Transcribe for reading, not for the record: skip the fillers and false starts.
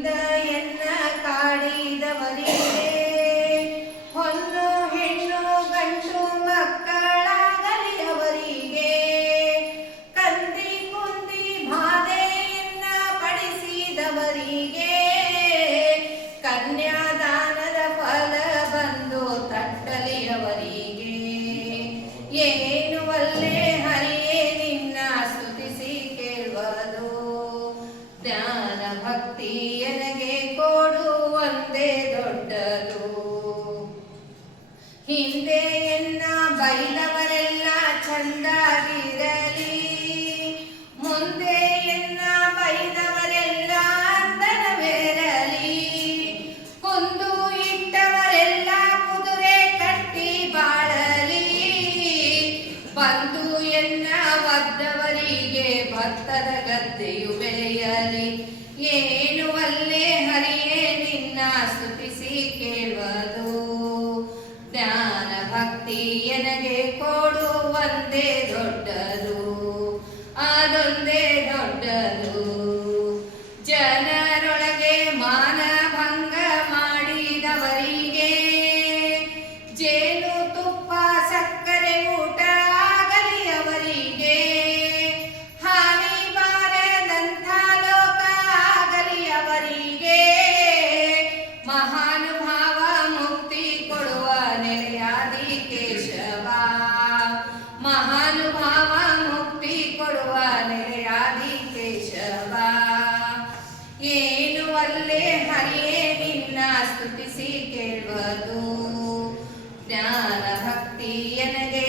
ಎನ್ನ ಕಾಡಿದವರಿಗೆ ಹೊನ್ನು ಹೆಣ್ಣು ಗಂಡು ಮಕ್ಕಳಾಗಲಿ ಅವರಿಗೆ ಕಂದಿ ಕುಂದಿ ಬಾಧೆಯನ್ನ ಪಡಿಸಿದವರಿಗೆ ಕನ್ಯಾದಾನದ ಫಲ ಬಂದು ತಟ್ಟಲಿ ಅವರಿಗೆ ಏನು ಒಲ್ಲೆ ಹರಿಯೇ ನಿನ್ನ ಸ್ತುತಿಸಿ ಕೇಳುವುದು ಜ್ಞಾನ ಭಕ್ತಿ ಎನಗೆ ಕೊಡು ಒಂದೇ ದೊಡ್ಡದು ಹಿಂದೆ ಎನ್ನ ಬೈದವರೆಲ್ಲ ಚಂದಾಗಿರಲಿ ಮುಂದೆ ಎನ್ನ ಬೈದವರೆಲ್ಲ ದನವೇರಲಿ ಕುಂದು ಇಟ್ಟವರೆಲ್ಲ ಕುದುರೆ ಕಟ್ಟಿ ಬಾಳಲಿ ಬಂದು ಎನ್ನ ಒದ್ದವರಿಗೆ ಭತ್ತದ ಗದ್ದೆಯು ಬೆಳೆಯಲಿ ಏನು ಅಲ್ಲೇ ಹರಿಯೇ ನಿನ್ನ ಸ್ತುತಿಸಿ ಕೇಳುವುದು ಜ್ಞಾನ ಭಕ್ತಿ ಎನಗೆ ಕೊಡು ಒಂದೇ ದೊಡ್ಡದು ಅದೊಂದೇ ದೊಡ್ಡದು ಜನರೊಳಗೆ ಮಾನಭಂಗ ಮಾಡಿದವರಿಗೆ ಜೇನು ತುಪ್ಪ ಸಕ್ಕರೆ ಊಟ ಆಗಲಿ ಅವರಿಗೆ ಹಾನಿ ಬಾರದಂಥ ಲೋಕ ಆಗಲಿ ಅವರಿಗೆ ಮಹಾನುಭಾವ ಮುಕ್ತಿ ಕೊಡುವ ನೆಲೆಯಾದಿ ಕೇಶವ ಮಹಾನುಭಾವ ಮುಕ್ತಿ ಕೊಡುವ ನೆಲೆಯಾದಿ ಕೇಶವ ಏನು ಅಲ್ಲೇ ಹರಿಯೇ ನಿನ್ನ ಸ್ತುತಿಸಿ ಕೇಳುವುದು ಜ್ಞಾನ ಭಕ್ತಿ ಎನಗೆ